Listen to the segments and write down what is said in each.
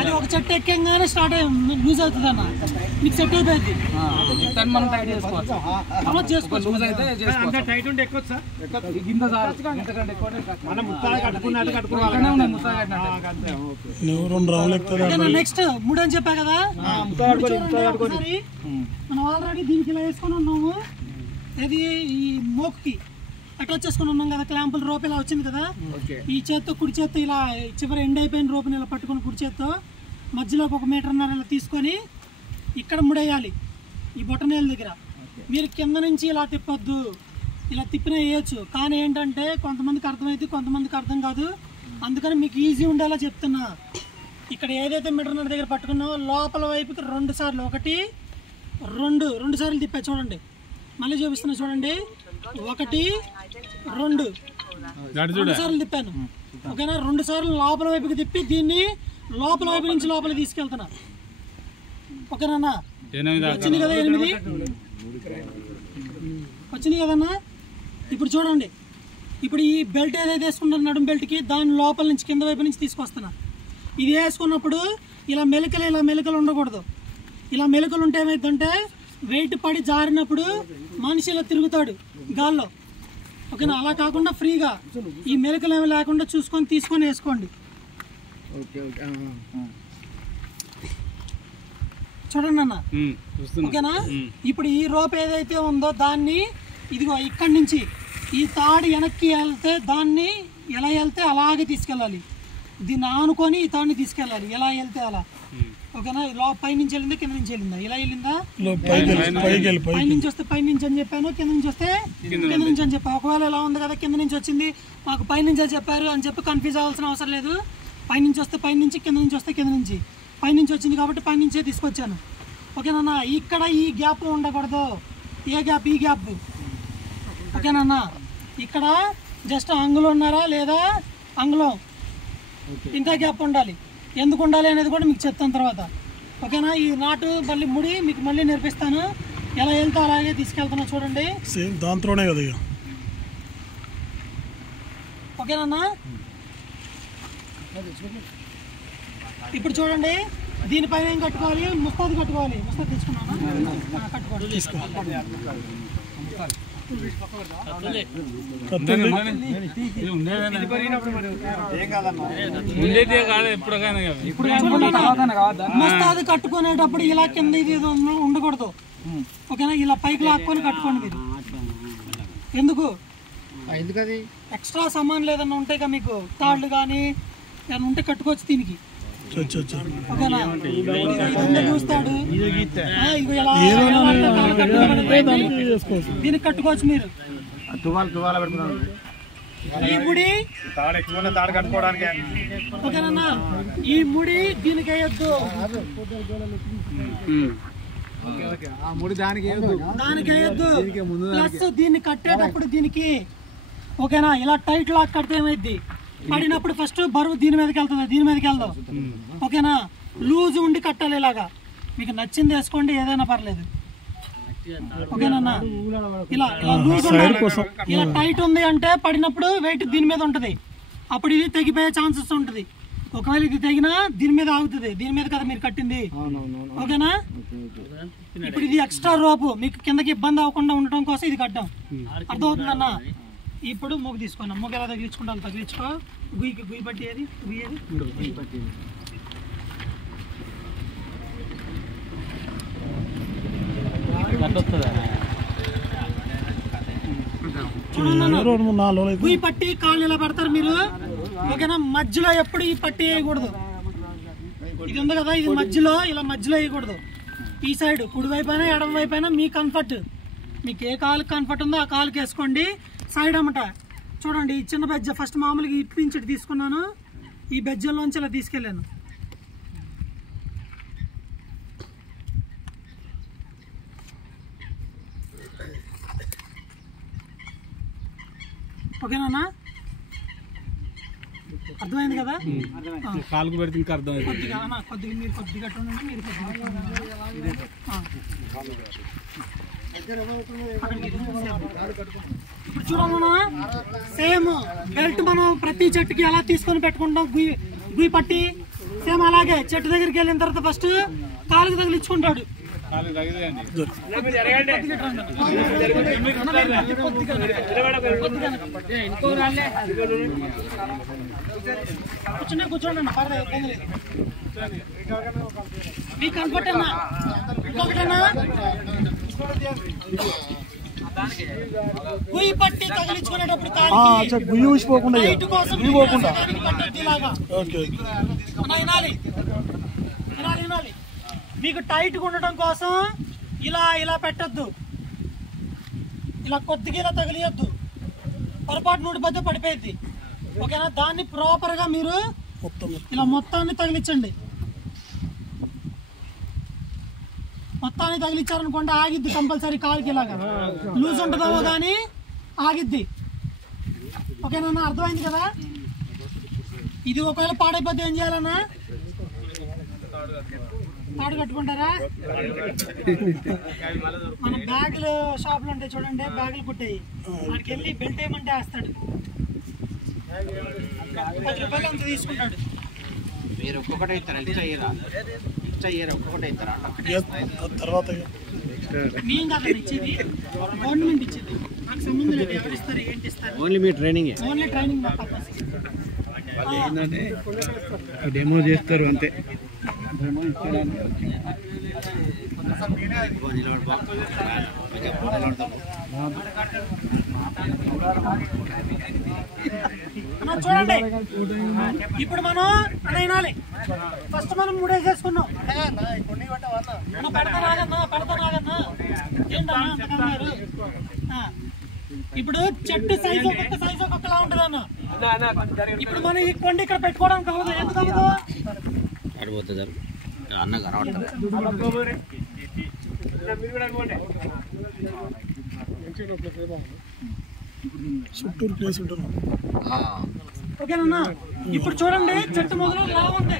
అది ఒక చెట్టు ఎక్కగానే స్టార్ట్ అయ్యి లూజ్ అవుతుంది అన్న, మీకు సెట్ అయిపోయింది. మనం టైట్ చేసుకోవచ్చు, అమలు చేసుకోవచ్చు. లూజ్ అయితే అంత టైట్ ఉంటే ఎక్కువ సార్, గింత సార్ ఇంతకంటే ఎక్కువ మనం ముత్తాలు కట్టుకున్నట్టు కట్టుకోవాలి. నెక్స్ట్ 3 అని చెప్పా కదా, ఒకసారి మనం ఆల్రెడీ దీనికి ఇలా వేసుకొని ఉన్నాము. ఇది ఈ మోక్కి అటాచ్ చేసుకుని ఉన్నాం కదా, క్లాంపుల రోప్ ఇలా వచ్చింది కదా. ఈ చేత్తో కుడి చేత్తో ఇలా చివరి ఎండ్ అయిపోయిన రోపుని ఇలా పట్టుకొని కుడి చేత్తో మధ్యలోకి 1.5 మీటర్ ఇలా తీసుకొని ఇక్కడ ముడేయాలి ఈ బొటనేల దగ్గర. మీరు కింద నుంచి ఇలా తిప్పొద్దు, ఇలా తిప్పినా వేయచ్చు. కానీ ఏంటంటే కొంతమందికి అర్థమైంది, కొంతమందికి అర్థం కాదు. అందుకని మీకు ఈజీ ఉండేలా చెప్తున్నా. ఇక్కడ ఏదైతే మీటర్నర దగ్గర పట్టుకున్నామో లోపల వైపుకి 2 సార్లు, 1 2 సార్లు తిప్పా చూడండి. మళ్ళీ చూపిస్తున్నా చూడండి, 1 2 సార్లు తిప్పాను. ఓకేనా, 2 సార్లు లోపల వైపుకి తిప్పి దీన్ని లోపల వైపు నుంచి లోపల తీసుకెళ్తున్నా. ఓకేనా, వచ్చింది కదా 8 వచ్చింది కదన్నా. ఇప్పుడు చూడండి, ఇప్పుడు ఈ బెల్ట్ ఏదైతే వేసుకుంటారు నడుము బెల్ట్కి, దాని లోపల నుంచి కింద వైపు నుంచి తీసుకొస్తున్నా. ఇది వేసుకున్నప్పుడు ఇలా మెలికలు ఉండకూడదు. ఇలా మెలికలు ఉంటే ఏమైందంటే వెయిట్ పడి జారినప్పుడు మనిషి ఇలా తిరుగుతాడు గాల్లో. ఓకేనా, అలా కాకుండా ఫ్రీగా ఈ మెలికలు ఏమి లేకుండా చూసుకొని తీసుకొని వేసుకోండి. చూడండి అన్న, ఓకేనా. ఇప్పుడు ఈ రోప్ ఏదైతే ఉందో దాన్ని ఇదిగో ఇక్కడి నుంచి ఈ తాడు వెనక్కి వెళ్తే దాన్ని ఎలా వెళ్తే అలాగే తీసుకెళ్ళాలి. దీన్ని ఆనుకొని ఈ తాడుని తీసుకెళ్ళాలి, ఎలా వెళ్తే అలా. ఓకేనా, పైనుంచి వెళ్ళిందా కింద నుంచి వెళ్ళిందా, ఇలా వెళ్ళిందా పైనుంచి వస్తే పైనుంచి అని చెప్పాను, కింద నుంచి వస్తే కింద నుంచి అని చెప్పాను. ఒకవేళ ఎలా ఉంది కదా కింద నుంచి వచ్చింది మాకు పైనుంచి చెప్పారు అని చెప్పి కన్ఫ్యూజ్ అవ్వాల్సిన అవసరం లేదు. పైనుంచి వస్తే పైనుంచి, కింద నుంచి వస్తే కింద నుంచి. పైనుంచి వచ్చింది కాబట్టి పైనుంచే తీసుకొచ్చాను. ఓకేనా, ఇక్కడ ఈ గ్యాప్ ఉండకూడదు. ఏ గ్యాప్? ఈ గ్యాప్. ఓకేనా, ఇక్కడ జస్ట్ అంగుళంన్నర లేదా అంగుళం ఇంత గ్యాప్ ఉండాలి. ఎందుకు ఉండాలి అనేది కూడా మీకు చెప్తాను తర్వాత. ఓకేనా, ఈ నాటు మళ్ళీ ముడి మీకు మళ్ళీ నేర్పిస్తాను. ఎలా వెళ్తే అలాగే తీసుకెళ్తున్నా చూడండి. దాంట్లోనే కదా. ఓకేనా, ఇప్పుడు చూడండి, దీనిపైన ఏం కట్టుకోవాలి? ముస్తాదు కట్టుకోవాలి. ముస్తాదు తీసుకున్నాను, కట్టుకోవాలి. మస్తాదు కట్టుకునేటప్పుడు ఇలా కింద ఇది ఉండకూడదు. ఓకేనా, ఇలా పైకి లాక్కొని కట్టుకోండి మీరు. ఎందుకు? ఎక్స్ట్రా సామాన్లు ఏదన్నా ఉంటాయి కదా మీకు, తాళ్ళు కానీ ఏదైనా ఉంటే కట్టుకోవచ్చు దీనికి. ఓకేనా, చూస్తాడు దీనికి కట్టుకోవచ్చు మీరు. ఈ ముడి ఓకేనా, ఈ ముడి దీనికి వేయొద్దు, దానికి వేయొద్దు. ప్లస్ దీన్ని కట్టేటప్పుడు దీనికి ఓకేనా ఇలా టైట్ లాక్ కడితే ఏమైద్ది, పడినప్పుడు ఫస్ట్ బరువు దీని మీదకి వెళ్తుంది, దీని మీదకి వెళ్దాం. ఓకేనా, లూజ్ ఉండి కట్టాలి. ఇలాగా మీకు నచ్చింది వేసుకోండి, ఏదైనా పర్లేదు. ఓకేనా, ఇలా లూజ్ ఉండాలి. ఇలా టైట్ ఉంది అంటే పడినప్పుడు వెయిట్ దీని మీద ఉంటుంది, అప్పుడు ఇది తెగిపోయే ఛాన్సెస్ ఉంటుంది. ఒకవేళ ఇది తెగినా దీని మీద ఆగుతుంది, దీని మీద కదా మీరు కట్టింది. ఓకేనా, ఇప్పుడు ఇది ఎక్స్ట్రా రోపు మీకు కిందకి ఇబ్బంది అవ్వకుండా ఉండటం కోసం ఇది కట్టాం. అర్థమవుతుందన్న? ఇప్పుడు మూగ తీసుకున్నాం. మూగ ఎలా తగిలించుకుంటాం, తగిలించుకో. గుయ్యి పట్టి ఏది గుయ్యేది గుయ్యి పట్టి కాళ్ళు ఇలా పెడతారు మీరు. ఓకేనా, మధ్యలో ఎప్పుడు ఈ పట్టి వేయకూడదు. ఇది ఉంది కదా, ఇది మధ్యలో ఇలా మధ్యలో వేయకూడదు. ఈ సైడ్ కుడి వైపు అయినా ఎడమ వైపు అయినా మీ కంఫర్ట్, మీకు ఏ కాలుకి కంఫర్ట్ ఉందో ఆ కాలుకి వేసుకోండి. సైడ్ అమ్మట చూడండి, ఈ చిన్న బెజ్జ ఫస్ట్ మామూలుగా ఇటు నుంచి తీసుకున్నాను, ఈ బెజ్జల్లోంచి ఇలా తీసుకెళ్ళాను. ఓకేనా, అర్థమైంది కదా? కాలుకు పెడితే ఇంకా అర్థమైంది. కొద్దిగా మీరు కొద్దిగా ఉండండి, మీరు కొద్దిగా ఇప్పుడు చూడాలన్నా సేమ్ బెల్ట్ మనం ప్రతి చెట్టుకి ఎలా తీసుకొని పెట్టుకుంటాం గుయ్యి పట్టి సేమ్ అలాగే చెట్టు దగ్గరికి వెళ్ళిన తర్వాత ఫస్ట్ కాలుకి తగిలించుకుంటాడు. కూర్చోండి అన్న, మీకు కంఫర్ట్ అన్నా. ఇంకొకటన్నా గుయ్యి పట్టి తగిలించుకునేటప్పుడు మీకు టైట్ గా ఉండటం కోసం ఇలా ఇలా పెట్టద్దు, ఇలా కొద్దిగా ఇలా తగిలియద్దు, పొరపాటు నూడిపోతే పడిపోయింది. ఓకేనా? దాన్ని ప్రాపర్ గా మీరు ఇలా మొత్తాన్ని తగిలించండి. మొత్తాన్ని తగిలించారనుకోండి ఆగిద్ది కంపల్సరీ. కాలుకి ఇలాగా లూజ్ ఉంటుందో కానీ ఆగిద్ది. ఓకేనా? అర్థమైంది కదా? ఇది ఒకవేళ పాడైపోతే ఏం చేయాలన్నా? తాడు కట్టుకుంటారా? మన బ్యాగులు షాపులు ఉంటాయి చూడండి, బ్యాగులు కుట్టాయి, వాడికి వెళ్ళి బెల్ట్ ఏమంటే వేస్తాడు, 10 రూపాయలు అంత తీసుకుంటాడు. మీరు ఒక్కొక్కటి ఇస్తారా? ఒక్కొక్కటి ఇస్తారా? తర్వాత మేము కదా ఇచ్చేది, గవర్నమెంట్ ఇచ్చేది, నాకు సంబంధం లేదు. ఎవరు ఇస్తారు ఏంటి ఇస్తారు? ఓన్లీ మీ ట్రైనింగ్ ఓన్లీ ట్రైనింగ్ డెమో చేస్తారు అంతే. చూడండి ఇప్పుడు మనం వినాలి. ఫస్ట్ మనం 3 వేసేసుకున్నాం. పెడతానాగన్నా ఏంటన్నా? ఇప్పుడు చెట్టు సైజు ఒక్కొక్క సైజు ఒక్కొక్కలా ఉంటది అన్న. ఇప్పుడు మనం ఈ కొండ ఇక్కడ పెట్టుకోవడానికి అవ్వదు. ఎందుకు అవ్వదు? అన్న కనబడతారు. చుట్టూరు ప్లేస్ ఉంటుంది. ఓకేనన్నా? ఇప్పుడు చూడండి చెట్టు మొదలు లా ఉంది,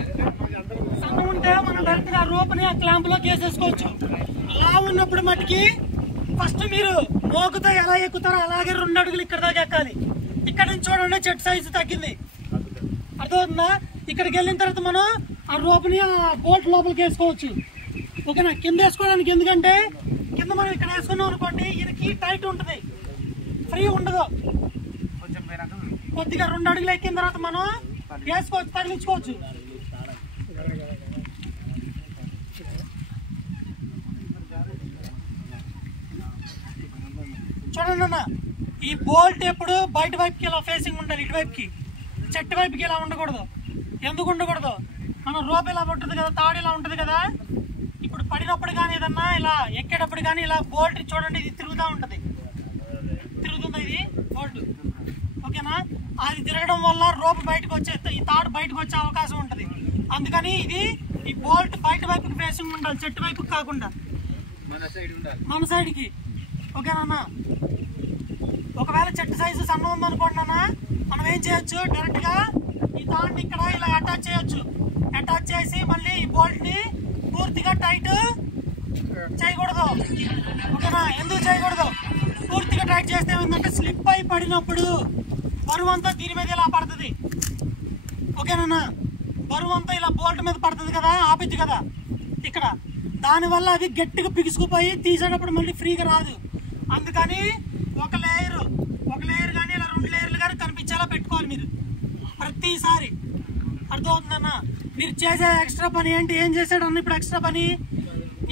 సన్న ఉంటే మనం డైరెక్ట్ గా రోప్ని ఆ క్లాంప్ లోకి వేసేసుకోవచ్చు. లా ఉన్నప్పుడు మట్టికి ఫస్ట్ మీరు మోకుతో ఎలా ఎక్కుతారో అలాగే 2 అడుగులు ఇక్కడ దాకా ఎక్కాలి. ఇక్కడ నుంచి చూడండి చెట్టు సైజు తగ్గింది, అర్థమవుతుందా? ఇక్కడికి వెళ్ళిన తర్వాత మనం ఆ రోప్ని ఆ బోట్ లోపలికి వేసుకోవచ్చు. ఓకేనా? కింద వేసుకోవడానికి ఎందుకంటే కింద మనం ఇక్కడ వేసుకున్నాం అనుకోండి ఈయనకి టైట్ ఉంటుంది, ఫ్రీ ఉండదు. కొద్దిగా 2 అడుగులు ఎక్కిన తర్వాత మనం వేసుకోవచ్చు, తగిలించుకోవచ్చు. చూడండి అన్న, ఈ బోల్ట్ ఎప్పుడు బయట వైపుకి ఇలా ఫేసింగ్ ఉండాలి, ఇటువైపుకి. చెట్టు వైపుకి ఇలా ఉండకూడదు. ఎందుకు ఉండకూడదు? మన రోప్ ఇలా ఉంటుంది కదా, తాడు ఇలా ఉంటుంది కదా, ఇప్పుడు పడినప్పుడు కానీ ఏదన్నా ఇలా ఎక్కేటప్పుడు కానీ ఇలా బోల్ట్ చూడండి ఇది తిరుగుతూ ఉంటుంది, తిరుగుతుంది ఇది బోల్ట్. ఓకేనా? అది తిరగడం వల్ల రోప్ బయటకు వచ్చే, ఈ తాడు బయటకు వచ్చే అవకాశం ఉంటుంది. అందుకని ఇది ఈ బోల్ట్ బయట వైపుకి ఫేసింగ్ ఉండాలి, చెట్టు వైపుకి కాకుండా మన సైడ్కి. ఓకేనా? ఒకవేళ చెట్టు సైజు సన్న ఉందనుకోండి అన్న, మనం ఏం చేయొచ్చు, డైరెక్ట్ గా ఈ తాడుని ఇక్కడ ఇలా అటాచ్ చేయొచ్చు. అటాచ్ చేసి మళ్ళీ ఈ బోల్ట్ ని పూర్తిగా టైట్ చేయకూడదు. ఓకేనా? ఎందుకు చేయకూడదు? పూర్తిగా టైట్ చేస్తే ఏమిటంటే స్లిప్ అయి పడినప్పుడు బరువు అంతా దీని మీద ఇలా పడుతుంది. ఓకేనా? బరువు అంతా ఇలా బోల్ట్ మీద పడుతుంది కదా, ఆపిద్ది కదా ఇక్కడ. దానివల్ల అది గట్టిగా పిగుసుకుపోయి తీసేటప్పుడు మళ్ళీ ఫ్రీగా రాదు. అందుకని ఒక లేయర్ కానీ ఇలా 2 లేయర్లు కానీ కనిపించేలా పెట్టుకోవాలి మీరు ప్రతిసారి. అర్థమవుతుందన్న? మీరు చేసే ఎక్స్ట్రా పని ఏంటి? ఏం చేశాడు అన్న ఇప్పుడు ఎక్స్ట్రా పని?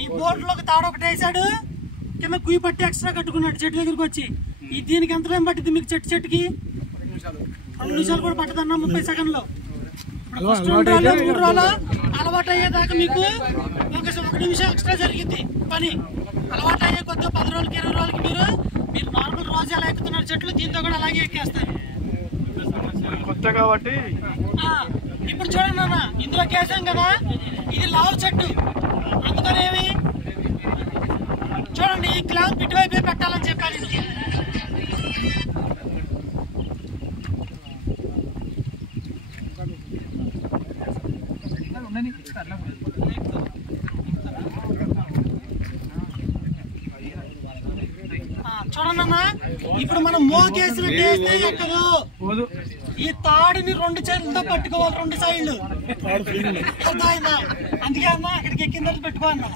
ఈ బోట్లోకి తాడు ఒకటి వేసాడు, కింద గుయ్యి పట్టి ఎక్స్ట్రా కట్టుకున్నాడు చెట్టు దగ్గరికి వచ్చి. ఈ దీనికి ఎంత టైం పట్టింది మీకు? చెట్టుకి 2 నిమిషాలు కూడా పట్టదన్న, 30 సెకండ్లు. ఫస్ట్ 2 రోజులు 3 రోజులు అలవాటు అయ్యేదాకా మీకు 1 నిమిషం ఎక్స్ట్రా జరిగింది పని. అలవాటు అయ్యే కొద్దిగా 10 రోజులకి 20 రోజులకి మీరు నార్మల్ రోజు ఎలా ఎక్కుతున్నారు చెట్లు, దీంతో కూడా అలాగే ఎక్కేస్తారు. కొత్త కాబట్టి ఇప్పుడు చూడండి అన్న, ఇందులో కేసాం కదా, ఇది లావు చెట్టు. అందుకనేమి చూడండి ఈ క్లాంప్ ఇటువైపే పెట్టాలని చెప్పాను. చూడండి అన్న, ఇప్పుడు మనం మోకేసిన టేస్తే ఎక్కదు. ఈ తాడుని 2 చేతులతో పట్టుకోవాలి, 2 సైడ్లు. అర్థమైందా? అందుకే అన్నా అక్కడికి ఎక్కిన తర్వాత పెట్టుకో అన్నా.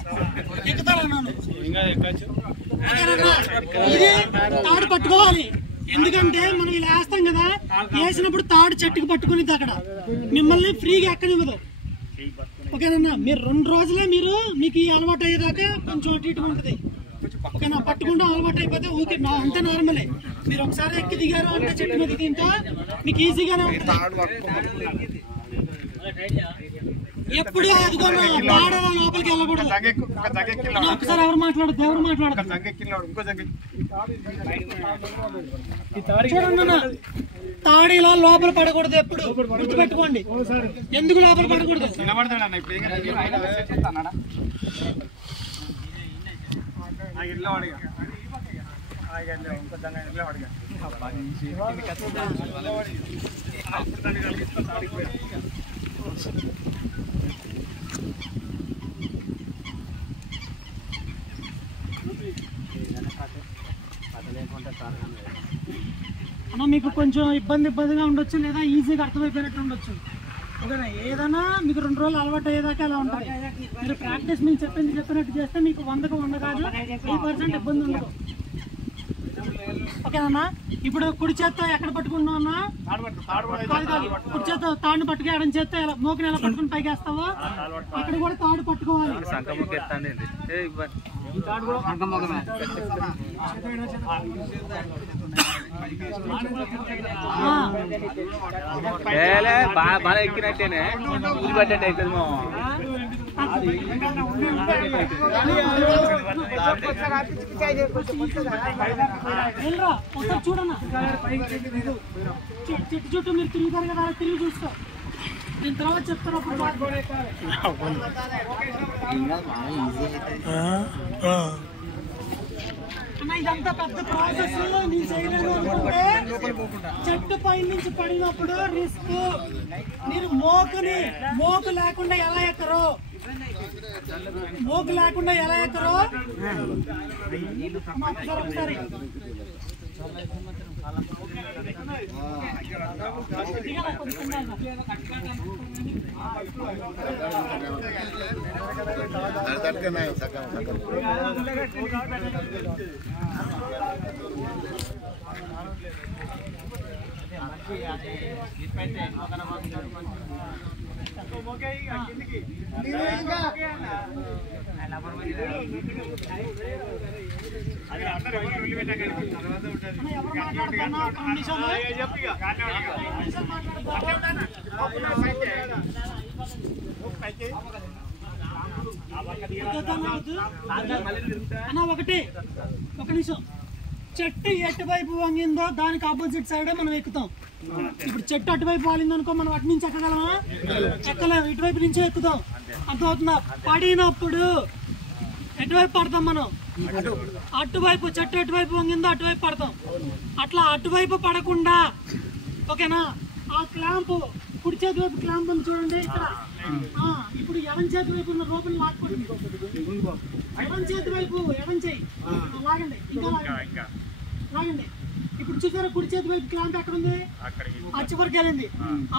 ఎక్కుతానన్నాను. ఇది తాడు పట్టుకోవాలి. ఎందుకంటే మనం ఇలా వేస్తాం కదా, వేసినప్పుడు తాడు చెట్టుకు పట్టుకునిద్ది, అక్కడ మిమ్మల్ని ఫ్రీగా ఎక్కనివ్వదు. ఓకేనన్నా? మీరు 2 రోజులే మీకు ఈ అలవాటు అయ్యేదాకా కొంచెం అటు ఇటు ఉంటుంది. ఓకేనా? పట్టుకుంటా అలవాటు అయిపోతే ఓకే, అంతే నార్మలే. మీరు ఒకసారి ఎక్కి దిగారు అంటే చెట్టు మీద తింటా మీకు ఈజీగానే ఉంటుంది. ఎప్పుడు అదిగోనా తాడలా లోపలికి వెళ్ళకూడదు. ఒకసారి ఎవరు మాట్లాడదు, ఎవరు మాట్లాడదు. చూడండి, తాడు ఇలా లోపల పడకూడదు. ఎప్పుడు గుర్తుపెట్టుకోండి. ఎందుకు లోపల పడకూడదు? అన్న మీకు కొంచెం ఇబ్బందిగా ఉండొచ్చు, లేదా ఈజీగా అర్థమైపోయినట్టు ఉండొచ్చు. ఓకేనా? ఏదైనా మీకు 2 రోజులు అలవాటు అయ్యేదాకా అలా ఉంటుంది. మీరు ప్రాక్టీస్ మీకు చెప్పినట్టు చేస్తే మీకు 100కు 100 కాదు, 100% ఇబ్బంది ఉండదు. ఓకేనా? ఇప్పుడు కుడి చేత్తో ఎక్కడ పట్టుకున్నావు అన్న? కుడి చేత్తో తాడుని పట్టుకు, ఎడం చేత్తో మోకని ఎలా పట్టుకుని పైకి వేస్తావో అక్కడ కూడా తాడు పట్టుకోవాలి. బాగా ఎక్కినట్టేనే ఊరిపడ్డట్టు అవుతుంది. ఒకసారి చూడన్నా, చెట్టు చుట్టూ మీరు తిరుగుతారు కదా, తిరిగి చూస్తాం. నేను తర్వాత చెప్తాను. అన్న ఇదంతా పెద్ద ప్రాసెస్. నేను చేయలేదు అనుకుంటే చెట్టు పై నుంచి పడినప్పుడు రిస్క్. మీరు మోకు లేకుండా ఎలా ఎక్కరు? మోకు లేకుండా ఎలా ఎక్కరు? ఒకసారి అన్న ఒక నిమిషం. చెట్టు ఎటువైపు వంగిందో దానికి ఆపోజిట్ సైడ్ మనం ఎక్కుతాం. ఇప్పుడు చెట్టు అటువైపు వాలింది అనుకో, మనం అటు నుంచి ఎక్కగలమా? ఎక్కలేము. ఇటువైపు నుంచి ఎక్కుతాం. అర్థమవుతుందా? పడినప్పుడు ఎటువైపు పడతాం మనం? అటువైపు. చెట్టు ఎటువైపు వంగిందో అటువైపు పడతాం. అట్లా అటువైపు పడకుండా, ఓకేనా? ఆ క్లాంప్ కుడి చేతి వైపు క్లాంప్ ఉంది చూడండి ఇక్కడ. ఇప్పుడు ఎడం చేతి వైపు ఉన్న రోపులు లాక్కోండి. ఎడం చేతి వైపు ఎడం చేయి లాగండి, ఇంకా లాగండి. ఇప్పుడు చూసారా కుడి చేతి వైపు క్లాంప్ ఎక్కడ ఉంది? చివరికి వెళ్ళింది.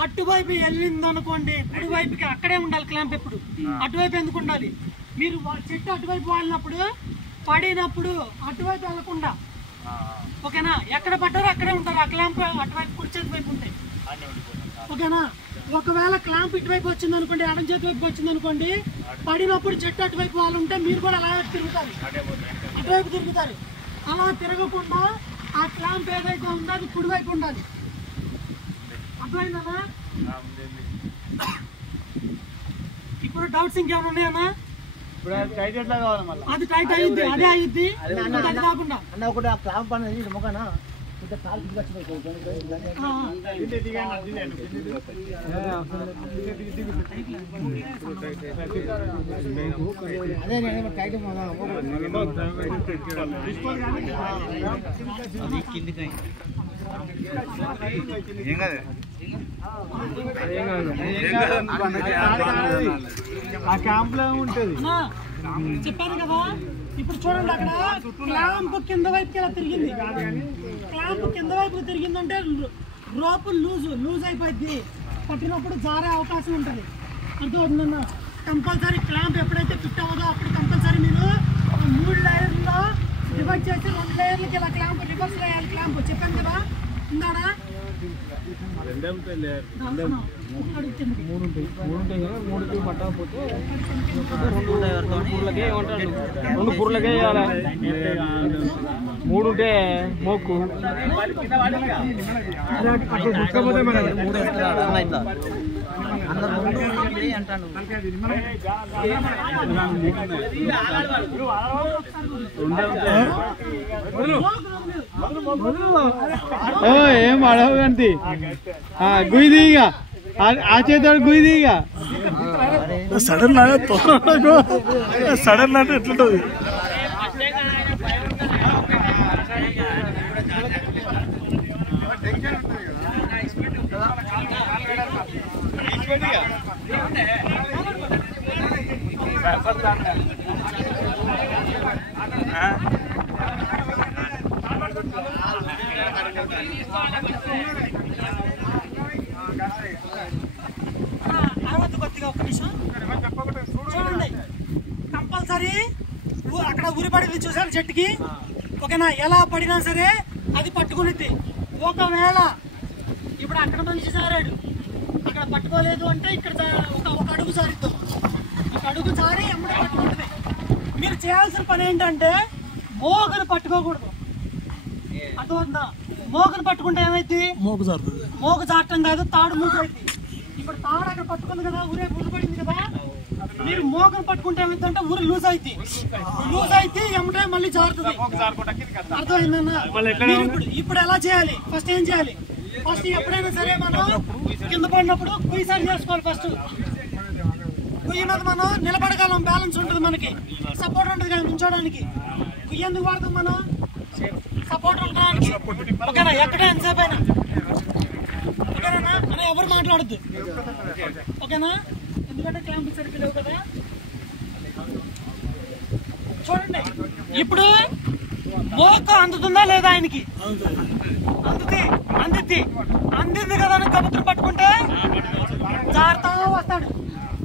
అటువైపు వెళ్ళింది అనుకోండి, కుడి వైపుకి అక్కడే ఉండాలి క్లాంప్. ఎప్పుడు అటువైపు ఎందుకు ఉండాలి? మీరు చెట్టు అటువైపు వాడినప్పుడు పడినప్పుడు అటువైపు వెళ్ళకుండా, ఓకేనా? ఎక్కడ పడ్డారో అక్కడే ఉంటారు. ఆ క్లాంప్ అటువైపు కుడి చేతి వైపు ఉంటాయి. ఓకేనా? ఒకవేళ క్లాంప్ ఇటువైపు వచ్చింది అనుకోండి, ఎడం చేతి వైపు వచ్చింది అనుకోండి, పడినప్పుడు చెట్టు అటువైపు వాళ్ళు ఉంటే మీరు కూడా అలా తిరుగుతారు, అటువైపు తిరుగుతారు. అలా తిరగకుండా ఆ క్లాంప్ ఏదైతే ఉందో అది కుడివైపు ఉండాలి. అర్థమైందన్నా? ఇప్పుడు డౌట్స్ ఇంకేమైనా ఉన్నాయన్నా? అది టైట్ అయ్యింది, అదే అయ్యిద్ది. అది కాకుండా చెప్పాను కదా. ఇప్పుడు చూడండి, అక్కడ క్లాంప్ కింద వైపుకి ఇలా తిరిగింది. క్లాంప్ కింద వైపు తిరిగిందంటే రోపు లూజ్ అయిపోద్ది, పట్టినప్పుడు జారే అవకాశం ఉంటుంది. అర్థమవుతుందన్న. కంపల్సరీ క్లాంప్ ఎప్పుడైతే ఫిట్ అవ్వదో అప్పుడు కంపల్సరీ మీరు 3 లేయర్లో డివైడ్ చేసి 2 లేయర్లకి ఇలా క్లాంప్ రివర్స్ లేయర్ క్లాంప్ చెప్పాను కదా ఇందాడా. రెండు పుర్లకే వేయాలి, 3 ఉంటే మోక్కు ఏం అడవు కంటి గుయ్యి ఇక ఆ చేతాడు గుయ్యి ఇక సడన్ సడన్ అంటే ఎట్లుంటది. చూడండి కంపల్సరీ అక్కడ ఉరి పడింది చూసారు చెట్టుకి. ఓకేనా, ఎలా పడినా సరే అది పట్టుకునిద్ది. ఒకవేళ ఇప్పుడు అక్కడ నుంచి సారాడు, అక్కడ పట్టుకోలేదు అంటే ఇక్కడ ఒక అడుగు సారిద్దాం, ఒక అడుగు సారి ఎమ్మడి పట్టుకుంటుంది. మీరు చేయాల్సిన పని ఏంటంటే మోగను పట్టుకోకూడదు. అర్థమవుతుందా? మోగను పట్టుకుంటే ఏమైంది? మోగ చాటం కాదు, తాడు మూసైద్ది. ఇప్పుడు తాడు అక్కడ పట్టుకుంది కదా, ఊరే ఉరి పడింది కదా, మీరు మోగను పట్టుకుంటే ఏమైందంటే ఊరి లూజ్ అయితే ఎమ్మటే మళ్ళీ జారుతుంది. అర్థమైందన్నా? ఇప్పుడు ఎలా చేయాలి? ఫస్ట్ ఏం చేయాలి? ఫస్ట్ ఎప్పుడైనా సరే మనం కింద పడినప్పుడు కుయ్యి సరి చేసుకోవాలి. ఫస్ట్ కుయ్యి మీద మనం నిలబడగలం, బ్యాలెన్స్ ఉంటుంది, మనకి సపోర్ట్ ఉంటుంది కదా నుంచోడానికి. కుయ్యి ఎందుకు వాడతాం మనం? సపోర్ట్ ఉండడానికి. ఓకేనా, ఎక్కడ ఎంతసేపు అయినా ఓకేనా అని ఎవరు మాట్లాడద్దు. ఓకేనా, ఎందుకంటే క్లాంప్ సరిగ్గా లేవు కదా. చూడండి ఇప్పుడు మోక అందుతుందా లేదా? ఆయనకి అందింది కదా అని కబుత్రం పట్టుకుంటే జాగ్రత్త వస్తాడు.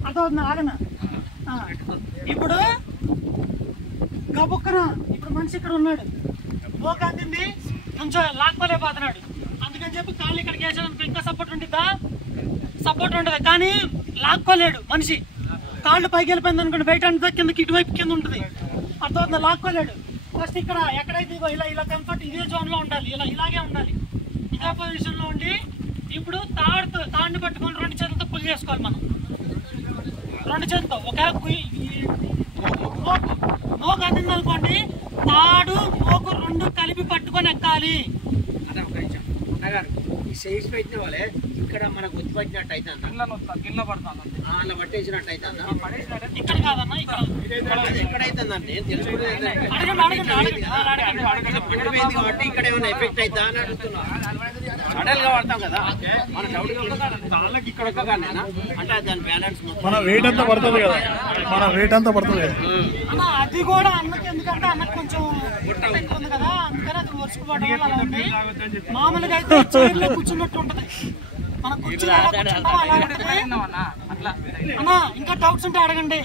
అర్థమవుతుంది? ఆగన ఇప్పుడు గబుక్కన ఇప్పుడు మనిషి ఇక్కడ ఉన్నాడు, మోక అందింది, కొంచెం లాక్కోలేకపోతున్నాడు. అందుకని చెప్పి కాళ్ళు ఇక్కడికి వేసేదానికి ఇంకా సపోర్ట్ ఉంటుందా? సపోర్ట్ ఉంటుంది, కానీ లాక్కోలేడు మనిషి. కాళ్ళు పైకి వెళ్ళిపోయింది అనుకోండి, బయట అంతా కిందకి ఇటువైపు కింద ఉంటుంది. అర్థమవుతుందా? లాక్కోలేడు. ఫస్ట్ ఇక్కడ ఎక్కడైతే ఇలా కంఫర్ట్ ఇదే జోన్ లో ఉండాలి, ఇలాగే ఉండాలి, ఇదే పొజిషన్ లో ఉండి ఇప్పుడు తాడుని పట్టుకొని 2 చేతులతో పుల్ చేసుకోవాలి. మనం 2 చేతులతో ఒక మోకు అందింది అనుకోండి, తాడు మోకు 2 కలిపి పట్టుకొని ఎక్కాలి. పెట్టిన వాళ్ళే ఇక్కడ మనకు వచ్చి పట్టినట్టు అయితే గిన్నె పడతాను, అలా పట్టేసినట్టు అయితే ఇక్కడ కాదన్నా, ఎక్కడైతుందండి తెలుసుకుంటుంది కాబట్టి ఇక్కడ ఏమైనా ఎఫెక్ట్ అవుతా అని అడుగుతున్నా. సడన్ గా పడతాం కదా మన కాళ్ళకి ఇక్కడ అంటే దాని బ్యాలెన్స్ మన వెయిట్ అంతా పడుతుంది కదా, అన్న అది కూడా అన్నకి, ఎందుకంటే అన్నకు కొంచెం ఉంది కదా, అందుకని అది వర్చుకోవడం వల్ల అలా ఉంది. మామూలుగా అయితే చైర్లో కూర్చున్నట్టు ఉంటది, మనం కూర్చుని అలా ఉంటుంది. అన్న ఇంకా డౌట్స్ ఉంటే అడగండి.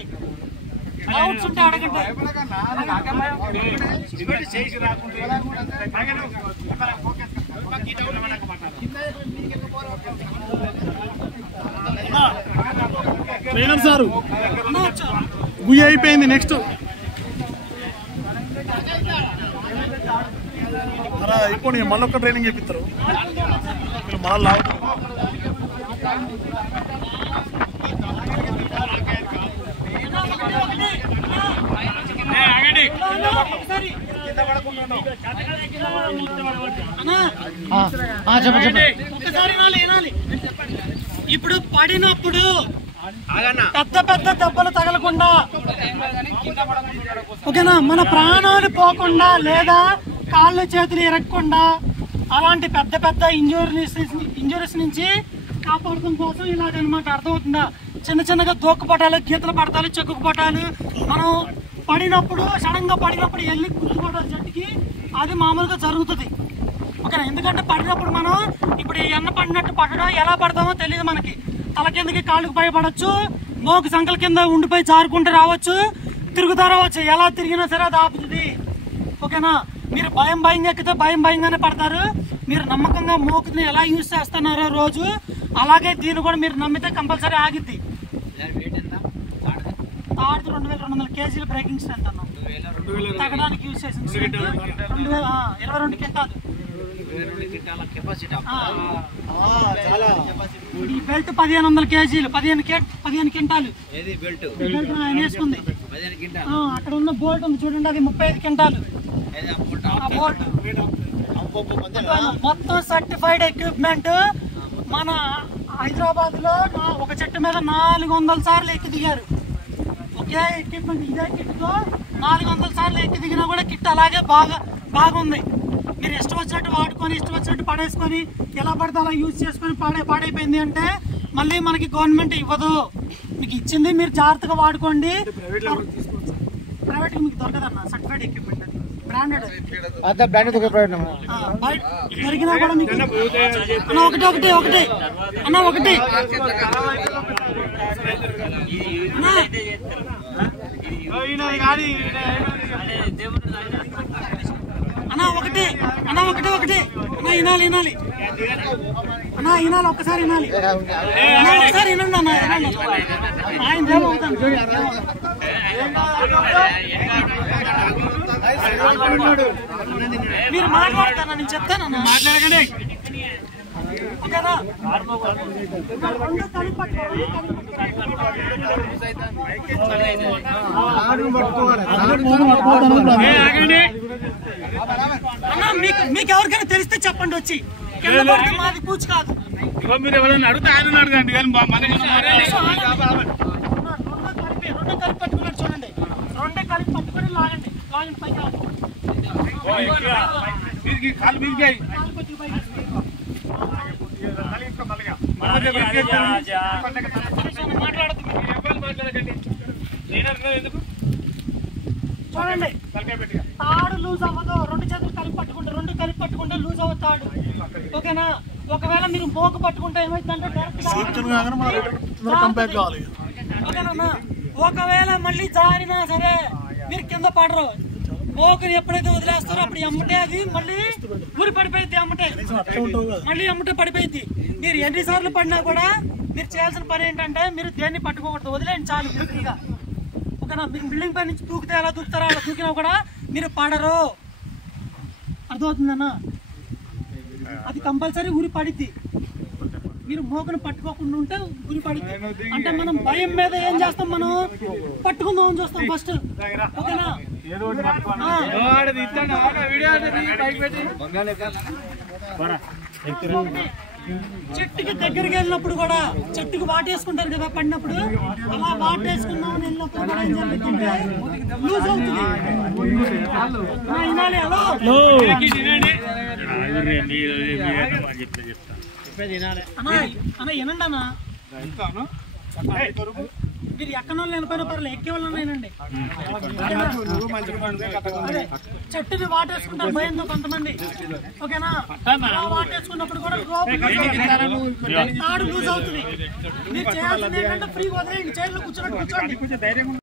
ట్రైనర్ సారు గుయ్యి అయిపోయింది, నెక్స్ట్ ఇప్పుడు మళ్ళొక్క ట్రైనింగ్ చేపిస్తారు మళ్ళీ లావు. ఇప్పుడు పడినప్పుడు పెద్ద దెబ్బలు తగలకుండా, ఓకేనా, మన ప్రాణాలు పోకుండా లేదా కాళ్ళు చేతులు ఇరగకుండా అలాంటి పెద్ద ఇంజురీస్ నుంచి కాపాడటం కోసం ఇలాగనమాట. అర్థమవుతుందా? చిన్నగా దూక్క పట్టాలు, గీతలు పడతాలు, చెక్కుకు పట్టాలు. మనం పడినప్పుడు సడన్ గా పడినప్పుడు వెళ్ళి కూర్చోబడాలి చెట్టుకి, అది మామూలుగా జరుగుతుంది. ఓకేనా. ఎందుకంటే పడినప్పుడు మనం ఇప్పుడు ఎన్న పడినట్టు పడడం ఎలా పడతామో తెలియదు మనకి. తల కిందకి కాళ్ళకి భయపడచ్చు, మోకు సంకల కింద ఉండిపోయి జారుకుంటూ రావచ్చు, తిరుగుతా రావచ్చు. ఎలా తిరిగినా సరే అది ఆపుతుంది. ఓకేనా. మీరు భయంగా ఎక్కితే భయంగానే పడతారు. మీరు నమ్మకంగా మోకుని ఎలా యూజ్ చేస్తున్నారో రోజు, అలాగే దీన్ని కూడా మీరు నమ్మితే కంపల్సరీ ఆగిద్ది. తాడుతూ 2200 kg బ్రేకింగ్ స్ట్రెంత్ అన్నాం. తగ్గడానికి యూజ్ చేసింది 22 క్వింటాలు. ఈ బెల్ట్ 1500 kg, 15 క్వింటాలు ఆయన వేసుకుంది. అక్కడ ఉన్న బోల్ట్ ఉంది చూడండి, అది 35 క్వింటాలు. మొత్తం సర్టిఫైడ్ ఎక్విప్మెంట్. మన హైదరాబాద్ లో ఒక చెట్టు మీద 400 సార్లు ఎక్కి దిగారు. ఒకే ఎక్విప్మెంట్ ఇదే కిట్ తో 400 సార్లు ఎక్కి దిగినా కూడా కిట్ అలాగే బాగుంది. మీరు ఇష్టం వచ్చినట్టు వాడుకొని ఇష్టం వచ్చినట్టు పడేసుకొని ఎలా పడితే అలా యూజ్ చేసుకొని పాడైపోయింది అంటే మళ్ళీ మనకి గవర్నమెంట్ ఇవ్వదు. మీకు ఇచ్చింది మీరు జాగ్రత్తగా వాడుకోండి. ప్రైవేట్ మీకు దొరకదన్న సర్టిఫైడ్ ఎక్విప్మెంట్, అది బ్రాండెడ్. దొరికినా కూడా మీకు ఒకటి అన్న ఒకటి వినాలి అన్నా, వినాలి ఒక్కసారి వినాలి. ఒకసారి వినండి అన్న, ఆయన ఏమవుతాను. మీరు మాట్లాడతారా, నేను చెప్తానన్నా. మాట్లాడకండి ఓకేనా. అన్నా మీకు ఎవరికైనా తెలిస్తే చెప్పండి వచ్చి. కింద పడితే మాది పూచి కాదు. మీరు ఎవరైనా అడిగితే ఆయన అడగండి. కానీ రెండు కలిపి పట్టుకున్నాడు చూడండి, రెండే కలిపి పట్టుకొని లాగండి పైకి చూడండి. తాడు లూజ్ అవ్వదు. రెండు చేతులు కలిపి పట్టుకుంటే లూజ్ అవ్వదు తాడు. ఓకేనా. ఒకవేళ మీరు మోకు పట్టుకుంటే ఏమైందంటే ఓకేనా. ఒకవేళ మళ్ళీ జారినా సరే మీరు కింద పడరు. మోకుని ఎప్పుడైతే వదిలేస్తారో అప్పుడు ఎమ్మటే అది మళ్ళీ ఊరి పడిపోయింది. మళ్ళీ ఎమ్మటే పడిపోయింది. మీరు ఎన్నిసార్లు పడినా కూడా మీరు చేయాల్సిన పని ఏంటంటే మీరు దేన్ని పట్టుకోకూడదు, వదిలేండి చాలు ఫ్రీగా. ఓకేనా. మీరు బిల్డింగ్ పై నుంచి దూకితే ఎలా దూకుతారో అలా దూకినా కూడా మీరు పడరు. అర్థమవుతుందన్నా. అది కంపల్సరీ ఊరి పడిద్ది. మీరు మోకను పట్టుకోకుండా ఉంటే ఊరి పడిద్ది. అంటే మనం భయం మీద ఏం చేస్తాం, మనం పట్టుకుందాం చూస్తాం ఫస్ట్. ఓకేనా. చెట్టుకి దగ్గరికి వెళ్ళినప్పుడు కూడా చెట్టుకి వాటేసుకుంటారు కదా పడినప్పుడు, అలా వాటేసుకుందాం అని వెళ్ళినప్పుడు కూడా ఏం జరుగుతుంటే లూజ్ అవుతుంది. వినాలి హలో అన్న వినండి అన్న. మీరు ఎక్కన వాళ్ళు వెళ్ళిపోయినా పర్లేదు, ఎక్కే వాళ్ళని వినండి. చెట్టుని వాటేసుకుంటారు భయంతో కొంతమంది. ఓకేనా. వాటేసుకున్నప్పుడు కూడా తాడు లూజ్ అవుతుంది. మీరు చేయాల్సింది ఏంటంటే ఫ్రీ వదిలేయండి, చైర్లో కూర్చోండి.